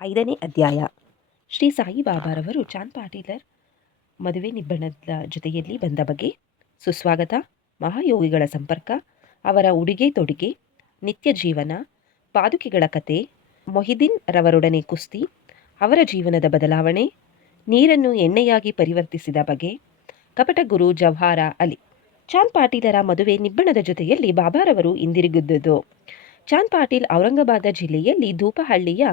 5ನೇ ಅಧ್ಯಾಯ. ಶ್ರೀ ಸಾಯಿಬಾಬಾರವರು ಚಾಂದ್ ಪಾಟೀಲರ್ ಮದುವೆ ನಿಬ್ಬಣದ ಜೊತೆಯಲ್ಲಿ ಬಂದ ಬಗೆ, ಸುಸ್ವಾಗತ, ಮಹಾಯೋಗಿಗಳ ಸಂಪರ್ಕ, ಅವರ ಉಡುಗೆ ತೊಡುಗೆ, ನಿತ್ಯ ಜೀವನ, ಪಾದುಕೆಗಳ ಕತೆ, ಮೊಹಿದೀನ್ ರವರೊಡನೆ ಕುಸ್ತಿ, ಅವರ ಜೀವನದ ಬದಲಾವಣೆ, ನೀರನ್ನು ಎಣ್ಣೆಯಾಗಿ ಪರಿವರ್ತಿಸಿದ ಬಗೆ, ಕಪಟ ಗುರು ಜವಾಹರ ಅಲಿ. ಚಾಂದ್ ಪಾಟೀಲರ ಮದುವೆ ನಿಬ್ಬಣದ ಜೊತೆಯಲ್ಲಿ ಬಾಬಾರವರು ಹಿಂದಿರುಗಿದ್ದುದು. ಚಾಂದ್ ಪಾಟೀಲ್ ಔರಂಗಾಬಾದ ಜಿಲ್ಲೆಯಲ್ಲಿ ಧೂಪಹಳ್ಳಿಯ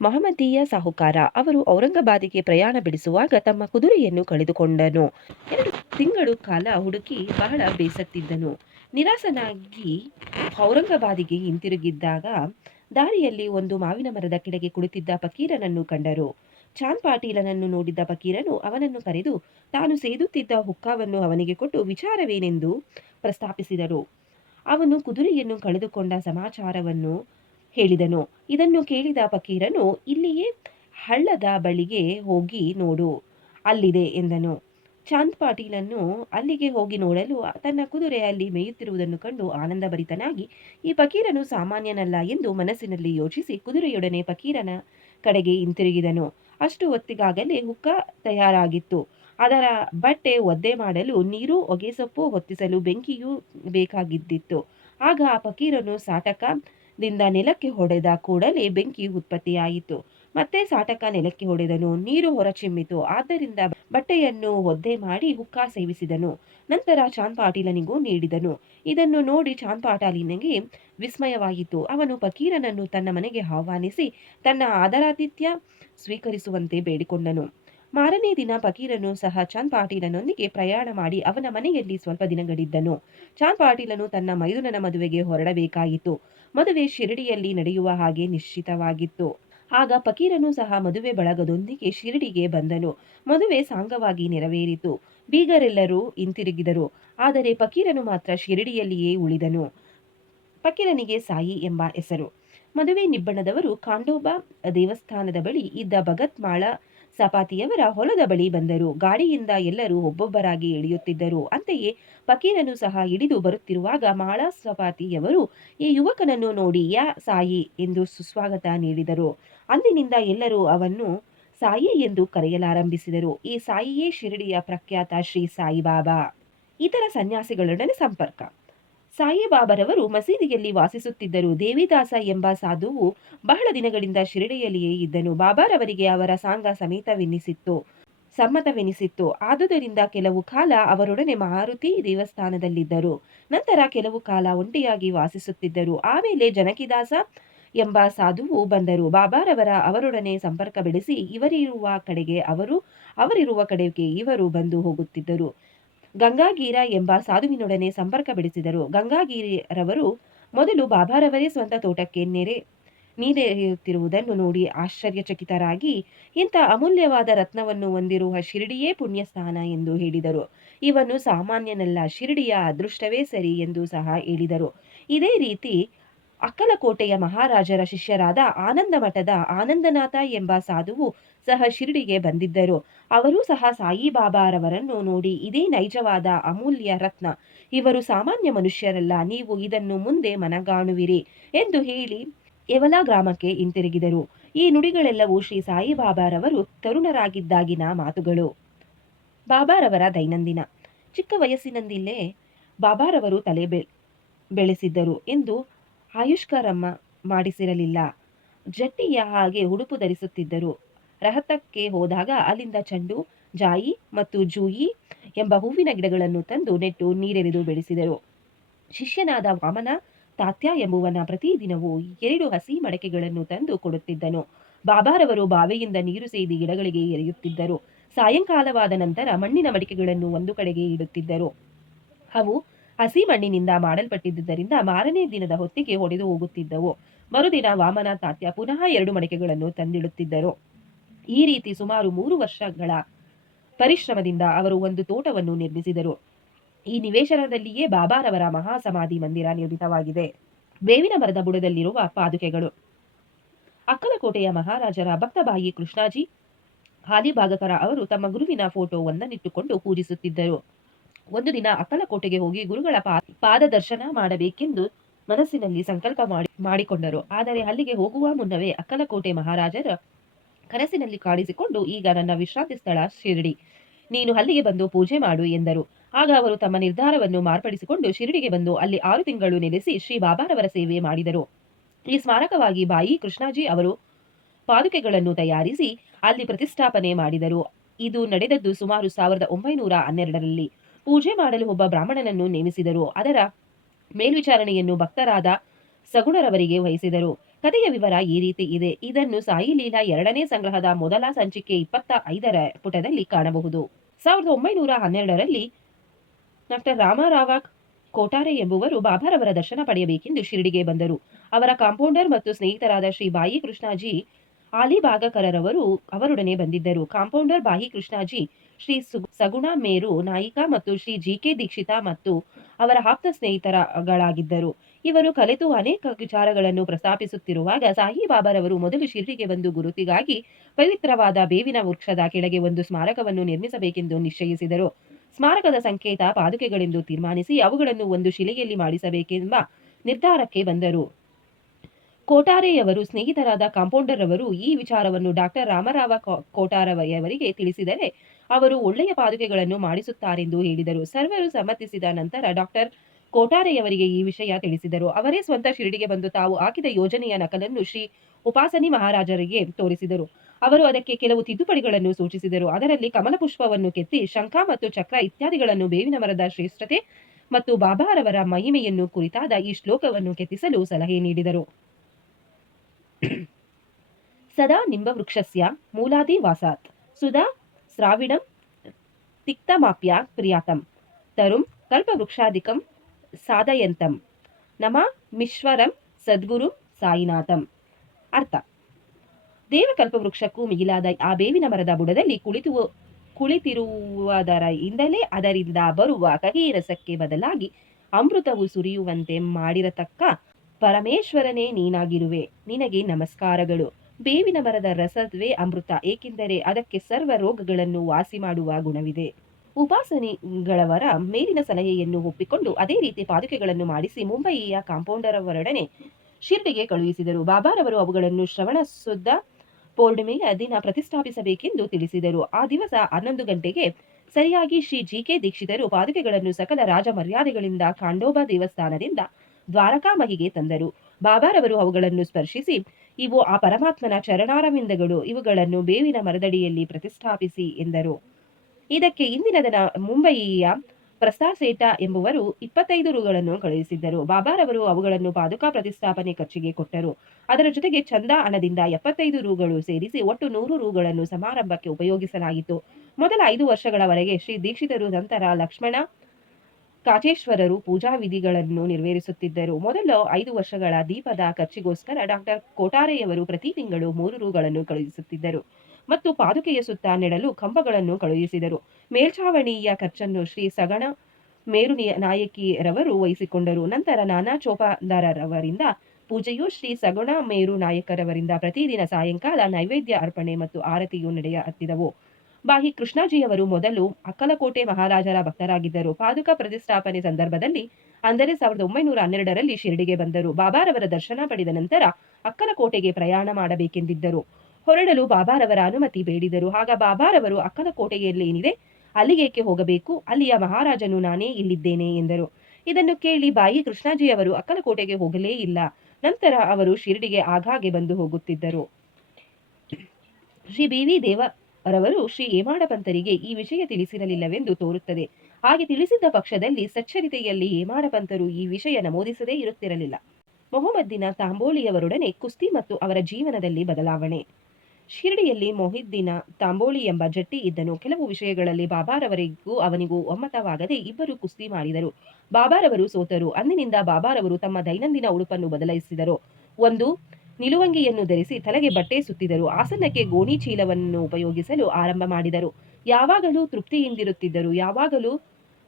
ಮಹಮ್ಮದೀಯ ಸಾಹುಕಾರ. ಅವರು ಔರಂಗಾಬಾದಿಗೆ ಪ್ರಯಾಣ ಬೆಳೆಸುವಾಗ ತಮ್ಮ ಕುದುರೆಯನ್ನು ಕಳೆದುಕೊಂಡನು. 2 ತಿಂಗಳು ಕಾಲ ಹುಡುಕಿ ಬಹಳ ಬೇಸತ್ತಿದ್ದನು. ನಿರಾಸನಾಗಿ ಔರಂಗಾಬಾದಿಗೆ ಹಿಂತಿರುಗಿದ್ದಾಗ ದಾರಿಯಲ್ಲಿ ಒಂದು ಮಾವಿನ ಮರದ ಕೆಳಗೆ ಕುಳಿತಿದ್ದ ಫಕೀರನನ್ನು ಕಂಡರು. ಚಾಂದ್ ಪಾಟೀಲನನ್ನು ನೋಡಿದ್ದ ಫಕೀರನು ಅವನನ್ನು ಕರೆದು ತಾನು ಸೇದುತ್ತಿದ್ದ ಹುಕ್ಕಾವನ್ನು ಅವನಿಗೆ ಕೊಟ್ಟು ವಿಚಾರವೇನೆಂದು ಪ್ರಸ್ತಾಪಿಸಿದರು. ಅವನು ಕುದುರೆಯನ್ನು ಕಳೆದುಕೊಂಡ ಸಮಾಚಾರವನ್ನು ಹೇಳಿದನು. ಇದನ್ನು ಕೇಳಿದ ಫಕೀರನು, ಇಲ್ಲಿಯೇ ಹಳ್ಳದ ಬಳಿಗೆ ಹೋಗಿ ನೋಡು, ಅಲ್ಲಿದೆ ಎಂದನು. ಚಾಂದ್ ಪಾಟೀಲನು ಅಲ್ಲಿಗೆ ಹೋಗಿ ನೋಡಲು ತನ್ನ ಕುದುರೆ ಅಲ್ಲಿ ಮೇಯುತ್ತಿರುವುದನ್ನು ಕಂಡು ಆನಂದಭರಿತನಾಗಿ, ಈ ಫಕೀರನು ಸಾಮಾನ್ಯನಲ್ಲ ಎಂದು ಮನಸ್ಸಿನಲ್ಲಿ ಯೋಚಿಸಿ ಕುದುರೆಯೊಡನೆ ಫಕೀರನ ಕಡೆಗೆ ಹಿಂತಿರುಗಿದನು. ಅಷ್ಟು ಹೊತ್ತಿಗಾಗಲೇ ಹುಕ್ಕ ತಯಾರಾಗಿತ್ತು. ಅದರ ಬಟ್ಟೆ ಒದ್ದೆ ಮಾಡಲು ನೀರು, ಹೊಗೆಸೊಪ್ಪು ಹೊತ್ತಿಸಲು ಬೆಂಕಿಯೂ ಬೇಕಾಗಿದ್ದಿತು. ಆಗ ಆ ಫಕೀರನು ಸಾಟಕದಿಂದ ನೆಲಕ್ಕೆ ಹೊಡೆದ ಕೂಡಲೇ ಬೆಂಕಿ ಉತ್ಪತ್ತಿಯಾಯಿತು. ಮತ್ತೆ ಸಾಟಕ ನೆಲಕ್ಕೆ ಹೊಡೆದನು, ನೀರು ಹೊರಚಿಮ್ಮಿತು. ಆದ್ದರಿಂದ ಬಟ್ಟೆಯನ್ನು ಒದ್ದೆ ಮಾಡಿ ಹುಕ್ಕ ಸೇವಿಸಿದನು. ನಂತರ ಚಾಂದ್ ಪಾಟೀಲನಿಗೂ ನೀಡಿದನು. ಇದನ್ನು ನೋಡಿ ಚಾಂದ್ ಪಾಟೀಲನಿಗೆ ವಿಸ್ಮಯವಾಯಿತು. ಅವನು ಫಕೀರನನ್ನು ತನ್ನ ಮನೆಗೆ ಆಹ್ವಾನಿಸಿ ತನ್ನ ಆದರಾತಿಥ್ಯ ಸ್ವೀಕರಿಸುವಂತೆ ಬೇಡಿಕೊಂಡನು. ಮಾರನೇ ದಿನ ಫಕೀರನು ಸಹ ಚಾಂದ್ ಪಾಟೀಲನೊಂದಿಗೆ ಪ್ರಯಾಣ ಮಾಡಿ ಅವನ ಮನೆಯಲ್ಲಿ ಸ್ವಲ್ಪ ದಿನಗಳಿದ್ದನು. ಚಾಂದ್ ಪಾಟೀಲನು ತನ್ನ ಮೈದುನನ ಮದುವೆಗೆ ಹೊರಡಬೇಕಾಯಿತು. ಮದುವೆ ಶಿರಡಿಯಲ್ಲಿ ನಡೆಯುವ ಹಾಗೆ ನಿಶ್ಚಿತವಾಗಿತ್ತು. ಆಗ ಫಕೀರನು ಸಹ ಮದುವೆ ಬಳಗದೊಂದಿಗೆ ಶಿರಡಿಗೆ ಬಂದನು. ಮದುವೆ ಸಾಂಗವಾಗಿ ನೆರವೇರಿತು. ಬೀಗರೆಲ್ಲರೂ ಹಿಂತಿರುಗಿದರು. ಆದರೆ ಫಕೀರನು ಮಾತ್ರ ಶಿರಡಿಯಲ್ಲಿಯೇ ಉಳಿದನು. ಫಕೀರನಿಗೆ ಸಾಯಿ ಎಂಬ ಹೆಸರು. ಮದುವೆ ನಿಬ್ಬಣದವರು ಖಂಡೋಬಾ ದೇವಸ್ಥಾನದ ಬಳಿ ಇದ್ದ ಭಗತ್ ಮಾಳ ಸಪಾತಿಯವರ ಹೊಲದ ಬಳಿ ಬಂದರು. ಗಾಡಿಯಿಂದ ಎಲ್ಲರೂ ಒಬ್ಬೊಬ್ಬರಾಗಿ ಇಳಿಯುತ್ತಿದ್ದರು. ಅಂತೆಯೇ ಫಕೀರನು ಸಹ ಇಳಿದು ಬರುತ್ತಿರುವಾಗ ಮಾಳ ಸಪಾತಿಯವರು ಈ ಯುವಕನನ್ನು ನೋಡಿ ಯಾ ಸಾಯಿ ಎಂದು ಸುಸ್ವಾಗತ ನೀಡಿದರು. ಅಂದಿನಿಂದ ಎಲ್ಲರೂ ಅವನ್ನು ಸಾಯಿ ಎಂದು ಕರೆಯಲಾರಂಭಿಸಿದರು. ಈ ಸಾಯಿಯೇ ಶಿರಡಿಯ ಪ್ರಖ್ಯಾತ ಶ್ರೀ ಸಾಯಿಬಾಬಾ. ಇತರ ಸನ್ಯಾಸಿಗಳೊಡನೆ ಸಂಪರ್ಕ. ಸಾಯಿಬಾಬಾರವರು ಮಸೀದಿಯಲ್ಲಿ ವಾಸಿಸುತ್ತಿದ್ದರು. ದೇವಿದಾಸ ಎಂಬ ಸಾಧುವು ಬಹಳ ದಿನಗಳಿಂದ ಶಿರಡಿಯಲ್ಲಿಯೇ ಇದ್ದನು. ಬಾಬಾರವರಿಗೆ ಅವರ ಸಾಂಗ ಸಮ್ಮತವೆನಿಸಿತ್ತು. ಆದುದರಿಂದ ಕೆಲವು ಕಾಲ ಅವರೊಡನೆ ಮಾರುತಿ ದೇವಸ್ಥಾನದಲ್ಲಿದ್ದರು. ನಂತರ ಕೆಲವು ಕಾಲ ಒಂಟಿಯಾಗಿ ವಾಸಿಸುತ್ತಿದ್ದರು. ಆಮೇಲೆ ಜನಕಿದಾಸ ಎಂಬ ಸಾಧುವು ಬಂದರು. ಬಾಬಾರವರ ಅವರೊಡನೆ ಸಂಪರ್ಕ ಬೆಳೆಸಿ ಇವರಿರುವ ಕಡೆಗೆ ಅವರು, ಅವರಿರುವ ಕಡೆಗೆ ಇವರು ಬಂದು ಹೋಗುತ್ತಿದ್ದರು. ಗಂಗಾಗೀರ ಎಂಬ ಸಾಧುವಿನೊಡನೆ ಸಂಪರ್ಕ ಬೆಳೆಸಿದರು. ಗಂಗಾಗೀರವರು ಮೊದಲು ಬಾಬಾರವರೇ ಸ್ವಂತ ತೋಟಕ್ಕೆ ನೀರೆರೆಯುತ್ತಿರುವುದನ್ನು ನೋಡಿ ಆಶ್ಚರ್ಯಚಕಿತರಾಗಿ, ಇಂಥ ಅಮೂಲ್ಯವಾದ ರತ್ನವನ್ನು ಹೊಂದಿರುವ ಶಿರಡಿಯೇ ಪುಣ್ಯಸ್ಥಾನ ಎಂದು ಹೇಳಿದರು. ಇವನು ಸಾಮಾನ್ಯನಲ್ಲ, ಶಿರಡಿಯ ಅದೃಷ್ಟವೇ ಸರಿ ಎಂದು ಸಹ ಹೇಳಿದರು. ಇದೇ ರೀತಿ ಅಕ್ಕಲಕೋಟೆಯ ಮಹಾರಾಜರ ಶಿಷ್ಯರಾದ ಆನಂದ ಮಠದ ಆನಂದನಾಥ ಎಂಬ ಸಾಧುವು ಸಹ ಶಿರಡಿಗೆ ಬಂದಿದ್ದರು. ಅವರೂ ಸಹ ಸಾಯಿಬಾಬಾರವರನ್ನು ನೋಡಿ, ಇದೇ ನೈಜವಾದ ಅಮೂಲ್ಯ ರತ್ನ, ಇವರು ಸಾಮಾನ್ಯ ಮನುಷ್ಯರಲ್ಲ, ನೀವು ಇದನ್ನು ಮುಂದೆ ಮನಗಾಣುವಿರಿ ಎಂದು ಹೇಳಿ ಯೆವಲ ಗ್ರಾಮಕ್ಕೆ ಹಿಂತಿರುಗಿದರು. ಈ ನುಡಿಗಳೆಲ್ಲವೂ ಶ್ರೀ ಸಾಯಿಬಾಬಾರವರು ತರುಣರಾಗಿದ್ದಾಗಿನ ಮಾತುಗಳು. ಬಾಬಾರವರ ದೈನಂದಿನ. ಚಿಕ್ಕ ವಯಸ್ಸಿನಿಂದಲೇ ಬಾಬಾರವರು ತಲೆ ಬೆಳೆಸಿದ್ದರು ಎಂದು ಆಯುಷ್ಕರ್ಮ ಮಾಡಿಸಿರಲಿಲ್ಲ. ಜಟ್ಟಿಯ ಹಾಗೆ ಉಡುಪು ಧರಿಸುತ್ತಿದ್ದರು. ರಹತಕ್ಕೆ ಹೋದಾಗ ಅಲ್ಲಿಂದ ಚೆಂಡು, ಜಾಯಿ ಮತ್ತು ಜೂಯಿ ಎಂಬ ಹೂವಿನ ಗಿಡಗಳನ್ನು ತಂದು ನೆಟ್ಟು ನೀರೆರೆದು ಬೆಳೆಸಿದರು. ಶಿಷ್ಯನಾದ ವಾಮನ ತಾತ್ಯ ಎಂಬುವನ ಪ್ರತಿದಿನವೂ 2 ಹಸಿ ಮಡಕೆಗಳನ್ನು ತಂದು ಕೊಡುತ್ತಿದ್ದನು. ಬಾಬಾರವರು ಬಾವಿಯಿಂದ ನೀರು ಸೇದಿ ಗಿಡಗಳಿಗೆ ಎರೆಯುತ್ತಿದ್ದರು. ಸಾಯಂಕಾಲವಾದ ನಂತರ ಮಣ್ಣಿನ ಮಡಿಕೆಗಳನ್ನು ಒಂದು ಕಡೆಗೆ ಇಡುತ್ತಿದ್ದರು. ಅವು ಹಸಿ ಮಣ್ಣಿನಿಂದ ಮಾಡಲ್ಪಟ್ಟಿದ್ದರಿಂದ ಮಾರನೇ ದಿನದ ಹೊತ್ತಿಗೆ ಒಡೆದು ಹೋಗುತ್ತಿದ್ದವು. ಮರುದಿನ ವಾಮನ ತಾತ್ಯ ಪುನಃ 2 ಮಡಿಕೆಗಳನ್ನು ತಂದಿಡುತ್ತಿದ್ದರು. ಈ ರೀತಿ ಸುಮಾರು 3 ವರ್ಷಗಳ ಪರಿಶ್ರಮದಿಂದ ಅವರು ಒಂದು ತೋಟವನ್ನು ನಿರ್ಮಿಸಿದರು. ಈ ನಿವೇಶನದಲ್ಲಿಯೇ ಬಾಬಾರವರ ಮಹಾಸಮಾಧಿ ಮಂದಿರ ನಿರ್ಮಿತವಾಗಿದೆ. ಬೇವಿನ ಮರದ ಬುಡದಲ್ಲಿರುವ ಪಾದುಕೆಗಳು. ಅಕ್ಕಲಕೋಟೆಯ ಮಹಾರಾಜರ ಭಕ್ತಬಾಯಿ ಕೃಷ್ಣಾಜಿ ಹಾಲಿಭಾಗಕರ ಅವರು ತಮ್ಮ ಗುರುವಿನ ಫೋಟೋ ಒಂದನ್ನಿಟ್ಟುಕೊಂಡು ಪೂಜಿಸುತ್ತಿದ್ದರು. ಒಂದು ದಿನ ಅಕ್ಕಲಕೋಟೆಗೆ ಹೋಗಿ ಗುರುಗಳ ಪಾದ ದರ್ಶನ ಮಾಡಬೇಕೆಂದು ಮನಸ್ಸಿನಲ್ಲಿ ಸಂಕಲ್ಪ ಮಾಡಿಕೊಂಡರು. ಆದರೆ ಅಲ್ಲಿಗೆ ಹೋಗುವ ಮುನ್ನವೇ ಅಕ್ಕಲಕೋಟೆ ಮಹಾರಾಜರ ಕನಸಿನಲ್ಲಿ ಕಾಣಿಸಿಕೊಂಡು, ಈಗ ನನ್ನ ವಿಶ್ರಾಂತಿ ಸ್ಥಳ ಶಿರಡಿ, ನೀನು ಅಲ್ಲಿಗೆ ಬಂದು ಪೂಜೆ ಮಾಡು ಎಂದರು. ಆಗ ಅವರು ತಮ್ಮ ನಿರ್ಧಾರವನ್ನು ಮಾರ್ಪಡಿಸಿಕೊಂಡು ಶಿರಡಿಗೆ ಬಂದು ಅಲ್ಲಿ 6 ತಿಂಗಳು ನೆಲೆಸಿ ಶ್ರೀ ಬಾಬಾರವರ ಸೇವೆ ಮಾಡಿದರು. ಈ ಸ್ಮಾರಕವಾಗಿ ಬಾಯಿ ಕೃಷ್ಣಾಜಿ ಅವರು ಪಾದುಕೆಗಳನ್ನು ತಯಾರಿಸಿ ಅಲ್ಲಿ ಪ್ರತಿಷ್ಠಾಪನೆ ಮಾಡಿದರು. ಇದು ನಡೆದದ್ದು ಸುಮಾರು 1912ರಲ್ಲಿ. ಪೂಜೆ ಮಾಡಲು ಒಬ್ಬ ಬ್ರಾಹ್ಮಣನನ್ನು ನೇಮಿಸಿದರು. ಅದರ ಮೇಲ್ವಿಚಾರಣೆಯನ್ನು ಭಕ್ತರಾದ ಸಗುಣರವರಿಗೆ ವಹಿಸಿದರು. ಕಥೆಯ ವಿವರ ಈ ರೀತಿ ಇದೆ. ಇದನ್ನು ಸಾಯಿ ಲೀಲಾ 2ನೇ ಸಂಗ್ರಹದ ಮೊದಲ ಸಂಚಿಕೆ 25ರ ಪುಟದಲ್ಲಿ ಕಾಣಬಹುದು. 1912ರಲ್ಲಿ ಡಾಕ್ಟರ್ ರಾಮರಾವ ಕೋಟಾರೆ ಎಂಬುವರು ಬಾಬಾರವರ ದರ್ಶನ ಪಡೆಯಬೇಕೆಂದು ಶಿರಡಿಗೆ ಬಂದರು. ಅವರ ಕಾಂಪೌಂಡರ್ ಮತ್ತು ಸ್ನೇಹಿತರಾದ ಶ್ರೀ ಬಾಯಿ ಕೃಷ್ಣಾಜಿ ಆಲಿಬಾಗಕರರವರು ಅವರೊಡನೆ ಬಂದಿದ್ದರು. ಕಾಂಪೌಂಡರ್ ಬಾಯಿ ಕೃಷ್ಣಾಜಿ ಶ್ರೀ ಸಗುಣ ಮೇರು ನಾಯಿಕ ಮತ್ತು ಶ್ರೀ ಜಿಕೆ ದೀಕ್ಷಿತ ಮತ್ತು ಅವರ ಆಪ್ತ ಸ್ನೇಹಿತರಗಳಾಗಿದ್ದರು. ಇವರು ಕಲೆತು ಅನೇಕ ವಿಚಾರಗಳನ್ನು ಪ್ರಸ್ತಾಪಿಸುತ್ತಿರುವಾಗ ಸಾಯಿ ಬಾಬಾರವರು ಮೊದಲು ಶಿರಡಿಗೆ ಬಂದು ಗುರುತಿಗಾಗಿ ಪವಿತ್ರವಾದ ಬೇವಿನ ವೃಕ್ಷದ ಕೆಳಗೆ ಒಂದು ಸ್ಮಾರಕವನ್ನು ನಿರ್ಮಿಸಬೇಕೆಂದು ನಿಶ್ಚಯಿಸಿದರು. ಸ್ಮಾರಕದ ಸಂಕೇತ ಪಾದುಕೆಗಳೆಂದು ತೀರ್ಮಾನಿಸಿ ಅವುಗಳನ್ನು ಒಂದು ಶಿಲೆಯಲ್ಲಿ ಮಾಡಿಸಬೇಕೆಂಬ ನಿರ್ಧಾರಕ್ಕೆ ಬಂದರು. ಕೋಟಾರೆಯವರು ಸ್ನೇಹಿತರಾದ ಕಾಂಪೌಂಡರ್ ಅವರು ಈ ವಿಚಾರವನ್ನು ಡಾಕ್ಟರ್ ರಾಮರಾವ ಕೋಟಾರಯವರಿಗೆ ತಿಳಿಸಿದರೆ ಅವರು ಒಳ್ಳೆಯ ಪಾದುಕೆಗಳನ್ನು ಮಾಡಿಸುತ್ತಾರೆಂದು ಹೇಳಿದರು. ಸರ್ವರು ಸಮ್ಮತಿಸಿದ ನಂತರ ಡಾಕ್ಟರ್ ಕೋಟಾರೆಯವರಿಗೆ ಈ ವಿಷಯ ತಿಳಿಸಿದರು. ಅವರೇ ಸ್ವಂತ ಶಿರಡಿಗೆ ಬಂದು ತಾವು ಹಾಕಿದ ಯೋಜನೆಯ ನಕಲನ್ನು ಶ್ರೀ ಉಪಾಸನಿ ಮಹಾರಾಜರಿಗೆ ತೋರಿಸಿದರು. ಅವರು ಅದಕ್ಕೆ ಕೆಲವು ತಿದ್ದುಪಡಿಗಳನ್ನು ಸೂಚಿಸಿದರು. ಅದರಲ್ಲಿ ಕಮಲಪುಷ್ಪವನ್ನು ಕೆತ್ತಿ ಶಂಖ ಮತ್ತು ಚಕ್ರ ಇತ್ಯಾದಿಗಳನ್ನು ಬೇವಿನ ಮರದ ಶ್ರೇಷ್ಠತೆ ಮತ್ತು ಬಾಬಾರವರ ಮಹಿಮೆಯನ್ನು ಕುರಿತಾದ ಈ ಶ್ಲೋಕವನ್ನು ಕೆತ್ತಿಸಲು ಸಲಹೆ ನೀಡಿದರು. ಸದಾ ನಿಂಬವೃಕ್ಷಸ್ಯ ಮೂಲಾದಿವಾಸಾತ್ ಸುಧಾ ಸ್ರಾವಿಣಂ ತಿಕ್ತಮಾಪ್ಯ ಪ್ರಿಯಾತಂ ತರುಂ ಕಲ್ಪವೃಕ್ಷಾದಿಕಂ ಸಾಧಯಂತಂ ನಮಾಮಿಶ್ವರಂ ಸದ್ಗುರು ಸಾಯಿನಾಥಂ. ಅರ್ಥ: ದೇವಕಲ್ಪವೃಕ್ಷಕ್ಕೂ ಮಿಗಿಲಾದ ಆ ಬೇವಿನ ಮರದ ಬುಡದಲ್ಲಿ ಕುಳಿತಿರುವುದರಿಂದಲೇ ಅದರಿಂದ ಬರುವ ಕಹಿ ರಸಕ್ಕೆ ಬದಲಾಗಿ ಅಮೃತವು ಸುರಿಯುವಂತೆ ಮಾಡಿರತಕ್ಕ ಪರಮೇಶ್ವರನೇ ನೀನಾಗಿರುವೆ. ನಿನಗೆ ನಮಸ್ಕಾರಗಳು. ಬೇವಿನ ಮರದ ರಸವೇ ಅಮೃತ, ಏಕೆಂದರೆ ಅದಕ್ಕೆ ಸರ್ವ ರೋಗಗಳನ್ನು ವಾಸಿ ಮಾಡುವ ಗುಣವಿದೆ. ಉಪಾಸನಿಗಳವರ ಮೇಲಿನ ಸಲಹೆಯನ್ನು ಒಪ್ಪಿಕೊಂಡು ಅದೇ ರೀತಿ ಪಾದುಕೆಗಳನ್ನು ಮಾಡಿಸಿ ಮುಂಬಯಿಯ ಕಾಂಪೌಂಡರವರೊಡನೆ ಶಿರ್ಡಿಗೆ ಕಳುಹಿಸಿದರು. ಬಾಬಾರವರು ಅವುಗಳನ್ನು ಶ್ರವಣ ಶುದ್ಧ ಪೌರ್ಣಿಮೆಯ ದಿನ ಪ್ರತಿಷ್ಠಾಪಿಸಬೇಕೆಂದು ತಿಳಿಸಿದರು. ಆ ದಿವಸ 11 ಗಂಟೆಗೆ ಸರಿಯಾಗಿ ಶ್ರೀ ಜಿಕೆ ದೀಕ್ಷಿತರು ಪಾದುಕೆಗಳನ್ನು ಸಕಲ ರಾಜ ಮರ್ಯಾದೆಗಳಿಂದ ಖಂಡೋಬಾ ದೇವಸ್ಥಾನದಿಂದ ದ್ವಾರಕಾಮಹಿಗೆ ತಂದರು. ಬಾಬಾರವರು ಅವುಗಳನ್ನು ಸ್ಪರ್ಶಿಸಿ, ಇವು ಆ ಪರಮಾತ್ಮನ ಚರಣಾರವಿಂದಗಳು, ಇವುಗಳನ್ನು ಬೇವಿನ ಮರದಡಿಯಲ್ಲಿ ಪ್ರತಿಷ್ಠಾಪಿಸಿ ಎಂದರು. ಇದಕ್ಕೆ ಇಂದಿನ ದಿನ ಮುಂಬಯಿಯ ಪ್ರಸಾದ್ ಸೇಠ ಎಂಬುವರು 25 ರೂಗಳನ್ನು ಕಳುಹಿಸಿದ್ದರು. ಬಾಬಾರವರು ಅವುಗಳನ್ನು ಪಾದುಕಾ ಪ್ರತಿಷ್ಠಾಪನೆ ಖರ್ಚಿಗೆ ಕೊಟ್ಟರು. ಅದರ ಜೊತೆಗೆ ಚಂದಾ ಹಣದಿಂದ 75 ರೂಗಳು ಸೇರಿಸಿ ಒಟ್ಟು 100 ರೂಗಳನ್ನು ಸಮಾರಂಭಕ್ಕೆ ಉಪಯೋಗಿಸಲಾಗಿತ್ತು. ಮೊದಲ 5 ವರ್ಷಗಳವರೆಗೆ ಶ್ರೀ ದೀಕ್ಷಿತರು, ನಂತರ ಲಕ್ಷ್ಮಣ ಕಾಚೇಶ್ವರರು ಪೂಜಾ ವಿಧಿಗಳನ್ನು ನೆರವೇರಿಸುತ್ತಿದ್ದರು. ಮೊದಲ 5 ವರ್ಷಗಳ ದೀಪದ ಖರ್ಚಿಗೋಸ್ಕರ ಡಾಕ್ಟರ್ ಕೋಟಾರೆಯವರು ಪ್ರತಿ ತಿಂಗಳು 3 ರೂಗಳನ್ನು ಕಳುಹಿಸುತ್ತಿದ್ದರು ಮತ್ತು ಪಾದುಕೆಯ ಸುತ್ತ ನೆಡಲು ಕಂಬಗಳನ್ನು ಕಳುಹಿಸಿದರು. ಮೇಲ್ಛಾವಣಿಯ ಖರ್ಚನ್ನು ಶ್ರೀ ಸಗಣ ಮೇರು ನಾಯಕಿಯರವರು ವಹಿಸಿಕೊಂಡರು. ನಂತರ ನಾನಾ ಚೋಪಾದಾರರವರಿಂದ ಪೂಜೆಯು ಶ್ರೀ ಸಗುಣ ಮೇರು ನಾಯಕರವರಿಂದ ಪ್ರತಿದಿನ ಸಾಯಂಕಾಲ ನೈವೇದ್ಯ ಅರ್ಪಣೆ ಮತ್ತು ಆರತಿಯು ನಡೆಯತ್ತಿದವು. ಬಾಯಿ ಕೃಷ್ಣಾಜಿಯವರು ಮೊದಲು ಅಕ್ಕಲಕೋಟೆ ಮಹಾರಾಜರ ಭಕ್ತರಾಗಿದ್ದರು. ಪಾದುಕಾ ಪ್ರತಿಷ್ಠಾಪನೆ ಸಂದರ್ಭದಲ್ಲಿ ಅಂದರೆ 1912ರಲ್ಲಿ ಶಿರಡಿಗೆ ಬಂದರು. ಬಾಬಾರವರ ದರ್ಶನ ಪಡೆದ ನಂತರ ಅಕ್ಕಲಕೋಟೆಗೆ ಪ್ರಯಾಣ ಮಾಡಬೇಕೆಂದಿದ್ದರು. ಹೊರಡಲು ಬಾಬಾರವರ ಅನುಮತಿ ಬೇಡಿದರು. ಆಗ ಬಾಬಾರವರು ಅಕ್ಕಲಕೋಟೆಯಲ್ಲೇನಿದೆ, ಅಲ್ಲಿಗೇಕೆ ಹೋಗಬೇಕು, ಅಲ್ಲಿಯ ಮಹಾರಾಜನು ನಾನೇ ಇಲ್ಲಿದ್ದೇನೆ ಎಂದರು. ಇದನ್ನು ಕೇಳಿ ಬಾಯಿ ಕೃಷ್ಣಾಜಿಯವರು ಅಕ್ಕಲಕೋಟೆಗೆ ಹೋಗಲೇ ಇಲ್ಲ. ನಂತರ ಅವರು ಶಿರಡಿಗೆ ಆಗಾಗ್ಗೆ ಬಂದು ಹೋಗುತ್ತಿದ್ದರು. ಶ್ರೀ ಬಿ.ವಿ. ದೇವರವರು ಶ್ರೀ ಹೇಮಾಡಪಂತರಿಗೆ ಈ ವಿಷಯ ತಿಳಿಸಿರಲಿಲ್ಲವೆಂದು ತೋರುತ್ತದೆ. ಹಾಗೆ ತಿಳಿಸಿದ್ದ ಪಕ್ಷದಲ್ಲಿ ಸಚ್ಚರಿತೆಯಲ್ಲಿ ಹೇಮಾಡಪಂತರು ಈ ವಿಷಯ ನಮೂದಿಸದೇ ಇರುತ್ತಿರಲಿಲ್ಲ. ಮೊಹಮ್ಮದ್ದಿನ ತಾಂಬೋಳಿಯವರೊಡನೆ ಕುಸ್ತಿ ಮತ್ತು ಅವರ ಜೀವನದಲ್ಲಿ ಬದಲಾವಣೆ. ಶಿರಡಿಯಲ್ಲಿ ಮೊಹಿದ್ದೀನ ತಾಂಬೋಳಿ ಎಂಬ ಜಟ್ಟಿ ಇದ್ದನು. ಕೆಲವು ವಿಷಯಗಳಲ್ಲಿ ಬಾಬಾರವರಿಗೂ ಅವನಿಗೂ ಒಮ್ಮತವಾಗದೆ ಇಬ್ಬರು ಕುಸ್ತಿ ಮಾಡಿದರು. ಬಾಬಾರವರು ಸೋತರು. ಅಂದಿನಿಂದ ಬಾಬಾರವರು ತಮ್ಮ ದೈನಂದಿನ ಉಡುಪನ್ನು ಬದಲಾಯಿಸಿದರು. ಒಂದು ನಿಲುವಂಗಿಯನ್ನು ಧರಿಸಿ ತಲೆಗೆ ಬಟ್ಟೆ ಸುತ್ತಿದರು. ಆಸನಕ್ಕೆ ಗೋಣಿ ಚೀಲವನ್ನು ಉಪಯೋಗಿಸಲು ಆರಂಭ ಮಾಡಿದರು. ಯಾವಾಗಲೂ ತೃಪ್ತಿಯಿಂದಿರುತ್ತಿದ್ದರು. ಯಾವಾಗಲೂ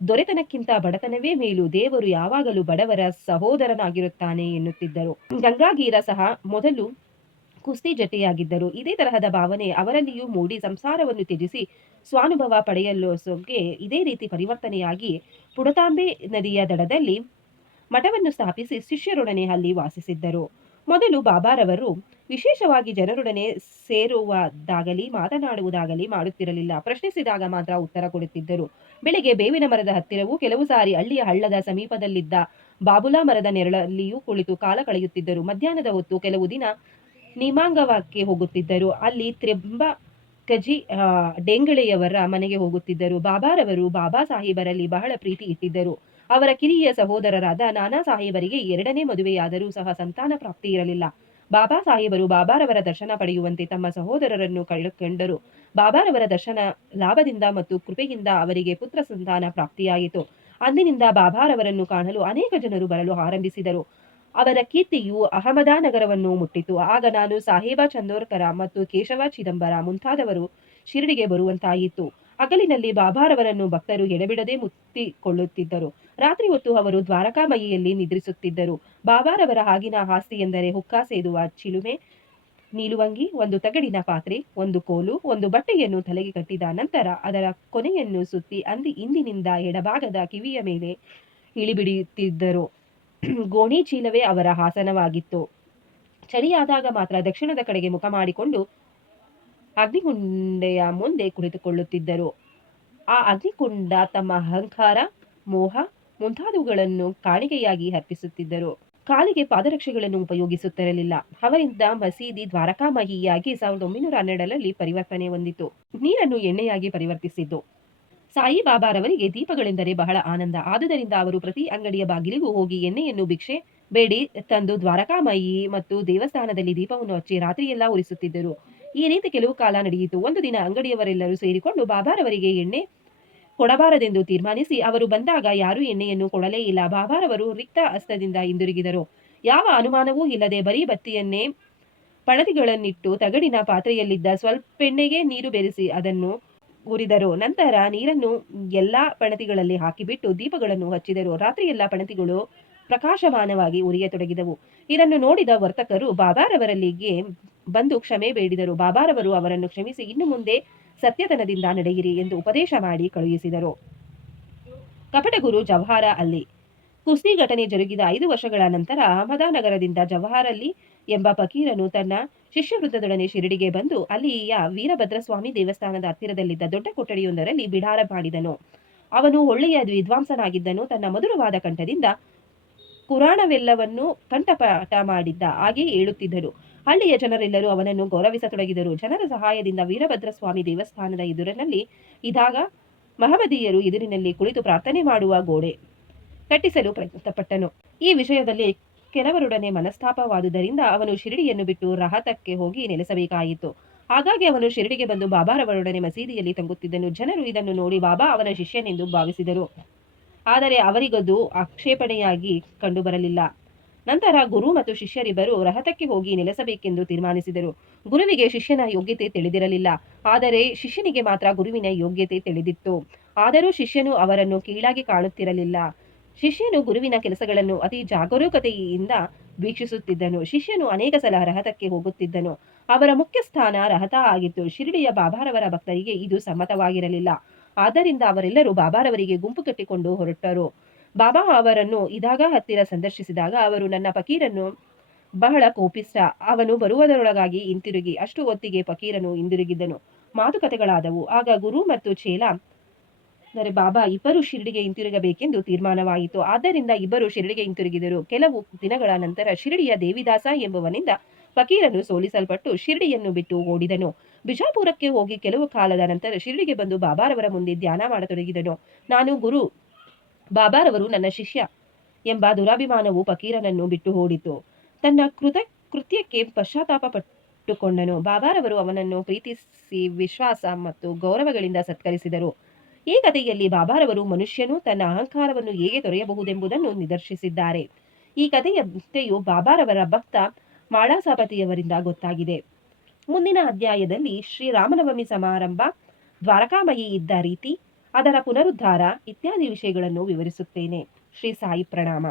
ದೊರೆತನಕ್ಕಿಂತ ಬಡತನವೇ ಮೇಲು, ದೇವರು ಯಾವಾಗಲೂ ಬಡವರ ಸಹೋದರನಾಗಿರುತ್ತಾನೆ ಎನ್ನುತ್ತಿದ್ದರು. ಗಂಗಾಗೀರ ಸಹ ಮೊದಲು ಕುಸ್ತಿ ಜೊತೆಯಾಗಿದ್ದರು. ಇದೇ ತರಹದ ಭಾವನೆ ಅವರಲ್ಲಿಯೂ ಮೂಡಿ ಸಂಸಾರವನ್ನು ತ್ಯಜಿಸಿ ಸ್ವಾನುಭವ ಪಡೆಯಲೋಸೊಗೆ ಇದೇ ರೀತಿ ಪರಿವರ್ತನೆಯಾಗಿ ಪುಡತಾಂಬೆ ನದಿಯ ದಡದಲ್ಲಿ ಮಠವನ್ನು ಸ್ಥಾಪಿಸಿ ಶಿಷ್ಯರೊಡನೆ ಅಲ್ಲಿ ವಾಸಿಸಿದ್ದರು. ಮೊದಲು ಬಾಬಾರವರು ವಿಶೇಷವಾಗಿ ಜನರೊಡನೆ ಸೇರುವುದಾಗಲಿ ಮಾತನಾಡುವುದಾಗಲಿ ಮಾಡುತ್ತಿರಲಿಲ್ಲ. ಪ್ರಶ್ನಿಸಿದಾಗ ಮಾತ್ರ ಉತ್ತರ ಕೊಡುತ್ತಿದ್ದರು. ಬೆಳಿಗ್ಗೆ ಬೇವಿನ ಮರದ ಹತ್ತಿರವೂ ಕೆಲವು ಸಾರಿ ಹಳ್ಳಿಯ ಹಳ್ಳದ ಸಮೀಪದಲ್ಲಿದ್ದ ಬಾಬುಲಾ ಮರದ ನೆರಳಲ್ಲಿಯೂ ಕುಳಿತು ಕಾಲ ಕಳೆಯುತ್ತಿದ್ದರು. ಮಧ್ಯಾಹ್ನದ ಹೊತ್ತು ಕೆಲವು ದಿನ ನಿಮಾಂಗವಕ್ಕೆ ಹೋಗುತ್ತಿದ್ದರು. ಅಲ್ಲಿ ತ್ರೆಂಬಕಜಿ ಡೆಂಗಳೆಯವರ ಮನೆಗೆ ಹೋಗುತ್ತಿದ್ದರು. ಬಾಬಾರವರು ಬಾಬಾ ಸಾಹೇಬರಲ್ಲಿ ಬಹಳ ಪ್ರೀತಿ ಇಟ್ಟಿದ್ದರು. ಅವರ ಕಿರಿಯ ಸಹೋದರರಾದ ನಾನಾ ಸಾಹೇಬರಿಗೆ 2ನೇ ಮದುವೆಯಾದರೂ ಸಹ ಸಂತಾನ ಪ್ರಾಪ್ತಿ ಇರಲಿಲ್ಲ. ಬಾಬಾ ಸಾಹೇಬರು ಬಾಬಾರವರ ದರ್ಶನ ಪಡೆಯುವಂತೆ ತಮ್ಮ ಸಹೋದರರನ್ನು ಕಂಡರು. ಬಾಬಾರವರ ದರ್ಶನ ಲಾಭದಿಂದ ಮತ್ತು ಕೃಪೆಯಿಂದ ಅವರಿಗೆ ಪುತ್ರ ಸಂತಾನ ಪ್ರಾಪ್ತಿಯಾಯಿತು. ಅಂದಿನಿಂದ ಬಾಬಾರವರನ್ನು ಕಾಣಲು ಅನೇಕ ಜನರು ಬರಲು ಆರಂಭಿಸಿದರು. ಅವರ ಕೀರ್ತಿಯು ಅಹಮದಾನಗರವನ್ನು ಮುಟ್ಟಿತು. ಆಗ ನಾನು ಸಾಹೇಬ ಚಂದೋರ್ಕರ ಮತ್ತು ಕೇಶವ ಚಿದಂಬರ ಮುಂತಾದವರು ಶಿರಡಿಗೆ ಬರುವಂತಾಯಿತು. ಹಗಲಿನಲ್ಲಿ ಬಾಬಾರವರನ್ನು ಭಕ್ತರು ಎಡೆಬಿಡದೆ ಮುತ್ತಿಕೊಳ್ಳುತ್ತಿದ್ದರು. ರಾತ್ರಿ ಹೊತ್ತು ಅವರು ದ್ವಾರಕಾಮಯಿಯಲ್ಲಿ ನಿದ್ರಿಸುತ್ತಿದ್ದರು. ಬಾಬಾರವರ ಆಗಿನ ಆಸ್ತಿ ಎಂದರೆ ಹುಕ್ಕ ಸೇದುವ ಚಿಲುಮೆ, ನಿಲುವಂಗಿ, ಒಂದು ತಗಡಿನ ಪಾತ್ರೆ, ಒಂದು ಕೋಲು, ಒಂದು ಬಟ್ಟೆಯನ್ನು ತಲೆಗೆ ಕಟ್ಟಿದ ನಂತರ ಅದರ ಕೊನೆಯನ್ನು ಸುತ್ತಿ ಹಿಂದಿನಿಂದ ಎಡಭಾಗದ ಕಿವಿಯ ಮೇಲೆ ಇಳಿಬಿಡುತ್ತಿದ್ದರು. ಗೋಣಿ ಚೀಲವೇ ಅವರ ಆಸನವಾಗಿತ್ತು. ಚಳಿಯಾದಾಗ ಮಾತ್ರ ದಕ್ಷಿಣದ ಕಡೆಗೆ ಮುಖ ಮಾಡಿಕೊಂಡು ಅಗ್ನಿಕುಂಡೆಯ ಮುಂದೆ ಕುಳಿತುಕೊಳ್ಳುತ್ತಿದ್ದರು. ಆ ಅಗ್ನಿಕುಂಡ ತಮ್ಮ ಅಹಂಕಾರ, ಮೋಹ ಮುಂತಾದವುಗಳನ್ನು ಕಾಣಿಕೆಯಾಗಿ ಅರ್ಪಿಸುತ್ತಿದ್ದರು. ಕಾಲಿಗೆ ಪಾದರಕ್ಷೆಗಳನ್ನು ಉಪಯೋಗಿಸುತ್ತಿರಲಿಲ್ಲ. ಅವರಿಂದ ಮಸೀದಿ ದ್ವಾರಕಾಮಯಿಯಾಗಿ 1912ರಲ್ಲಿ ಪರಿವರ್ತನೆ ಹೊಂದಿತು. ನೀರನ್ನು ಎಣ್ಣೆಯಾಗಿ ಪರಿವರ್ತಿಸಿದ್ದು. ಸಾಯಿಬಾಬಾರವರಿಗೆ ದೀಪಗಳೆಂದರೆ ಬಹಳ ಆನಂದ. ಆದುದರಿಂದ ಅವರು ಪ್ರತಿ ಅಂಗಡಿಯ ಬಾಗಿಲಿಗೂ ಹೋಗಿ ಎಣ್ಣೆಯನ್ನು ಭಿಕ್ಷೆ ಬೇಡಿ ತಂದು ದ್ವಾರಕಾಮಯಿ ಮತ್ತು ದೇವಸ್ಥಾನದಲ್ಲಿ ದೀಪವನ್ನು ಹಚ್ಚಿ ರಾತ್ರಿಯೆಲ್ಲ ಉರಿಸುತ್ತಿದ್ದರು. ಈ ರೀತಿ ಕೆಲವು ಕಾಲ ನಡೆಯಿತು. ಒಂದು ದಿನ ಅಂಗಡಿಯವರೆಲ್ಲರೂ ಸೇರಿಕೊಂಡು ಬಾಬಾರವರಿಗೆ ಎಣ್ಣೆ ಕೊಡಬಾರದೆಂದು ತೀರ್ಮಾನಿಸಿ ಅವರು ಬಂದಾಗ ಯಾರೂ ಎಣ್ಣೆಯನ್ನು ಕೊಡಲೇ ಇಲ್ಲ. ಬಾಬಾರವರು ರಿಕ್ತ ಹಸ್ತದಿಂದ ಹಿಂದಿರುಗಿದರು. ಯಾವ ಅನುಮಾನವೂ ಇಲ್ಲದೆ ಬರೀ ಬತ್ತಿಯನ್ನೇ ಪಣತಿಗಳನ್ನಿಟ್ಟು ತಗಡಿನ ಪಾತ್ರೆಯಲ್ಲಿದ್ದ ಸ್ವಲ್ಪೆಣ್ಣೆಗೆ ನೀರು ಬೆರೆಸಿ ಅದನ್ನು ಉರಿದರು. ನಂತರ ನೀರನ್ನು ಎಲ್ಲಾ ಪಣತಿಗಳಲ್ಲಿ ಹಾಕಿಬಿಟ್ಟು ದೀಪಗಳನ್ನು ಹಚ್ಚಿದರು. ರಾತ್ರಿಯೆಲ್ಲ ಪಣತಿಗಳು ಪ್ರಕಾಶಮಾನವಾಗಿ ಉರಿಯತೊಡಗಿದವು. ಇದನ್ನು ನೋಡಿದ ವರ್ತಕರು ಬಾಬಾರವರಲ್ಲಿಗೆ ಬಂದು ಕ್ಷಮೆ ಬೇಡಿದರು. ಬಾಬಾರವರು ಅವರನ್ನು ಕ್ಷಮಿಸಿ ಇನ್ನು ಮುಂದೆ ಸತ್ಯತನದಿಂದ ನಡೆಯಿರಿ ಎಂದು ಉಪದೇಶ ಮಾಡಿ ಕಳುಹಿಸಿದರು. ಕಪಟಗುರು ಜವಾಹರ ಅಲ್ಲಿ ಕುಸ್ತಿ ಘಟನೆ ಜರುಗಿದ 5 ವರ್ಷಗಳ ನಂತರ ಅಹಮದಾನಗರದಿಂದ ಜವಾಹರಲ್ಲಿ ಎಂಬ ಫಕೀರನು ತನ್ನ ಶಿಷ್ಯವೃಂದದೊಡನೆ ಶಿರಡಿಗೆ ಬಂದು ಅಲ್ಲಿಯ ವೀರಭದ್ರಸ್ವಾಮಿ ದೇವಸ್ಥಾನದ ಹತ್ತಿರದಲ್ಲಿದ್ದ ದೊಡ್ಡ ಕೊಠಡಿಯೊಂದರಲ್ಲಿ ಬಿಡಾರ ಮಾಡಿದನು. ಅವನು ಒಳ್ಳೆಯ ವಿದ್ವಾಂಸನಾಗಿದ್ದನು. ತನ್ನ ಮಧುರವಾದ ಕಂಠದಿಂದ ಕುರಾಣವೆಲ್ಲವನ್ನೂ ಕಂಠಪಾಠ ಮಾಡಿದ್ದ ಹಾಗೆ ಹೇಳುತ್ತಿದ್ದನು. ಹಳ್ಳಿಯ ಜನರೆಲ್ಲರೂ ಅವನನ್ನು ಗೌರವಿಸತೊಡಗಿದರು. ಜನರ ಸಹಾಯದಿಂದ ವೀರಭದ್ರಸ್ವಾಮಿ ದೇವಸ್ಥಾನದ ಎದುರಿನಲ್ಲಿ ಇದ್ದಾಗ ಮಹಮ್ಮದೀಯರು ಎದುರಿನಲ್ಲಿ ಕುಳಿತು ಪ್ರಾರ್ಥನೆ ಮಾಡುವ ಗೋಡೆ ಕಟ್ಟಿಸಲು ಪ್ರಯತ್ನಪಟ್ಟನು. ಈ ವಿಷಯದಲ್ಲಿ ಕೆಲವರೊಡನೆ ಮನಸ್ತಾಪವಾದುದರಿಂದ ಅವನು ಶಿರಡಿಯನ್ನು ಬಿಟ್ಟು ರಹತಕ್ಕೆ ಹೋಗಿ ನೆಲೆಸಬೇಕಾಯಿತು. ಹಾಗಾಗಿ ಅವನು ಶಿರಡಿಗೆ ಬಂದು ಬಾಬಾರವರೊಡನೆ ಮಸೀದಿಯಲ್ಲಿ ತಂಗುತ್ತಿದ್ದನು. ಜನರು ಇದನ್ನು ನೋಡಿ ಬಾಬಾ ಅವನ ಶಿಷ್ಯನೆಂದು ಭಾವಿಸಿದರು. ಆದರೆ ಅವರಿಗದು ಆಕ್ಷೇಪಣೆಯಾಗಿ ಕಂಡುಬರಲಿಲ್ಲ. ನಂತರ ಗುರು ಮತ್ತು ಶಿಷ್ಯರಿಬ್ಬರು ರಹತಕ್ಕೆ ಹೋಗಿ ನೆಲೆಸಬೇಕೆಂದು ತೀರ್ಮಾನಿಸಿದರು. ಗುರುವಿಗೆ ಶಿಷ್ಯನ ಯೋಗ್ಯತೆ ತಿಳಿದಿರಲಿಲ್ಲ. ಆದರೆ ಶಿಷ್ಯನಿಗೆ ಮಾತ್ರ ಗುರುವಿನ ಯೋಗ್ಯತೆ ತಿಳಿದಿತ್ತು. ಆದರೂ ಶಿಷ್ಯನು ಅವರನ್ನು ಕೀಳಾಗಿ ಕಾಣುತ್ತಿರಲಿಲ್ಲ. ಶಿಷ್ಯನು ಗುರುವಿನ ಕೆಲಸಗಳನ್ನು ಅತಿ ಜಾಗರೂಕತೆಯಿಂದ ವೀಕ್ಷಿಸುತ್ತಿದ್ದನು. ಶಿಷ್ಯನು ಅನೇಕ ಸಲ ರಹತಕ್ಕೆ ಹೋಗುತ್ತಿದ್ದನು. ಅವರ ಮುಖ್ಯ ಸ್ಥಾನ ರಹತ ಆಗಿತ್ತು. ಶಿರಡಿಯ ಬಾಬಾರವರ ಭಕ್ತರಿಗೆ ಇದು ಸಮ್ಮತವಾಗಿರಲಿಲ್ಲ. ಆದ್ದರಿಂದ ಅವರೆಲ್ಲರೂ ಬಾಬಾರವರಿಗೆ ಗುಂಪು ಕಟ್ಟಿಕೊಂಡು ಹೊರಟರು. ಬಾಬಾ ಅವರನ್ನು ಇದಾಗ ಹತ್ತಿರ ಸಂದರ್ಶಿಸಿದಾಗ ಅವರು, ನನ್ನ ಫಕೀರನು ಬಹಳ ಕೋಪಿಷ್ಟ. ಅವನು ಬರುವುದರೊಳಗಾಗಿ ಹಿಂತಿರುಗಿ. ಅಷ್ಟು ಹೊತ್ತಿಗೆ ಫಕೀರನು ಹಿಂದಿರುಗಿದ್ದನು. ಮಾತುಕತೆಗಳಾದವು. ಆಗ ಗುರು ಮತ್ತು ಚೇಲ ಬಾಬಾ ಇಬ್ಬರು ಶಿರಡಿಗೆ ಹಿಂತಿರುಗಬೇಕೆಂದು ತೀರ್ಮಾನವಾಯಿತು. ಆದ್ದರಿಂದ ಇಬ್ಬರು ಶಿರಡಿಗೆ ಹಿಂತಿರುಗಿದರು. ಕೆಲವು ದಿನಗಳ ನಂತರ ಶಿರಡಿಯ ದೇವಿದಾಸ ಎಂಬುವನಿಂದ ಫಕೀರನು ಸೋಲಿಸಲ್ಪಟ್ಟು ಶಿರಡಿಯನ್ನು ಬಿಟ್ಟು ಓಡಿದನು. ಬಿಜಾಪುರಕ್ಕೆ ಹೋಗಿ ಕೆಲವು ಕಾಲದ ನಂತರ ಶಿರಡಿಗೆ ಬಂದು ಬಾಬಾರವರ ಮುಂದೆ ಧ್ಯಾನ ಮಾಡತೊಡಗಿದನು. ನಾನು ಗುರು, ಬಾಬಾರವರು ನನ್ನ ಶಿಷ್ಯ ಎಂಬ ದುರಾಭಿಮಾನವು ಫಕೀರನನ್ನು ಬಿಟ್ಟು ಓಡಿತು. ತನ್ನ ಕೃತ್ಯಕ್ಕೆ ಪಶ್ಚಾತ್ತಾಪ ಪಟ್ಟುಕೊಂಡನು. ಬಾಬಾರವರು ಅವನನ್ನು ಪ್ರೀತಿಸಿ ವಿಶ್ವಾಸ ಮತ್ತು ಗೌರವಗಳಿಂದ ಸತ್ಕರಿಸಿದರು. ಈ ಕಥೆಯಲ್ಲಿ ಬಾಬಾರವರು ಮನುಷ್ಯನು ತನ್ನ ಅಹಂಕಾರವನ್ನು ಹೇಗೆ ತೊರೆಯಬಹುದೆಂಬುದನ್ನು ನಿದರ್ಶಿಸಿದ್ದಾರೆ. ಈ ಕಥೆಯು ಬಾಬಾರವರ ಭಕ್ತ ಮಾಳಾಸಪತಿಯವರಿಂದ ಗೊತ್ತಾಗಿದೆ. ಮುಂದಿನ ಅಧ್ಯಾಯದಲ್ಲಿ ಶ್ರೀರಾಮನವಮಿ ಸಮಾರಂಭ, ದ್ವಾರಕಾಮಯಿ ಇದ್ದ ರೀತಿ, ಅದರ ಪುನರುದ್ಧಾರ ಇತ್ಯಾದಿ ವಿಷಯಗಳನ್ನು ವಿವರಿಸುತ್ತೇನೆ. ಶ್ರೀ ಸಾಯಿ ಪ್ರಣಾಮ.